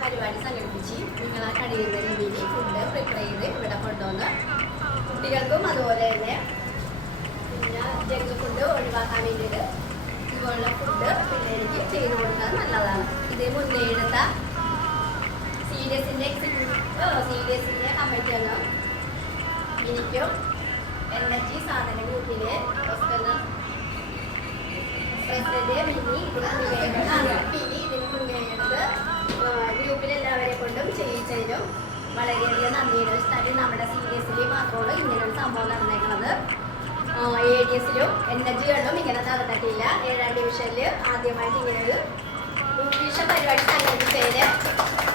പരിപാടി സംഘടിപ്പിച്ച് നിങ്ങളെ കഴിയുന്ന രീതിയിൽ ഫുഡ് പ്രിപ്പയർ ചെയ്ത് ഇവിടെ കൊണ്ടുവന്ന് കുട്ടികൾക്കും അതുപോലെ തന്നെ പിന്നെ ജങ്ക് ഫുഡ് ഒഴിവാക്കാൻ വേണ്ടിയിട്ട് ഇതുപോലുള്ള ഫുഡ് പിള്ളേർക്ക് ചെയ്തു കൊടുക്കാൻ നല്ലതാണ് ഇത് മുന്നേ എടുത്ത സീരിയസിന്റെ എക്സിക്യൂട്ടീവ് സീരിയസിന്റെ കമ്മിറ്റിയാണ് എനിക്കും എൻ എച്ച് സാധന ഗ്രൂപ്പിലെ പ്രസിഡന്റ് മിനി ഇതിന് മിനി ഇതിന് മുന്നേ എടുത്ത് ഗ്രൂപ്പിൽ എല്ലാവരെ കൊണ്ടും ചെയ്യിച്ചതിനും വളരെയധികം നന്ദിയുടെ സ്ഥലം നമ്മുടെ സീരിയസിൽ മാത്രമുള്ള ഇങ്ങനെ ഒരു സംഭവം നടന്നേക്കുന്നത്. എ ഡി എസിലും എൻ എച്ച് ഇങ്ങനെ നടന്നിട്ടില്ല. ഏഴാം ഡിവിഷനിൽ ആദ്യമായിട്ട് ഇങ്ങനെ ഒരു ഇംഗ്ലീഷ് പരിപാടി സംഘടിപ്പിച്ചതിന്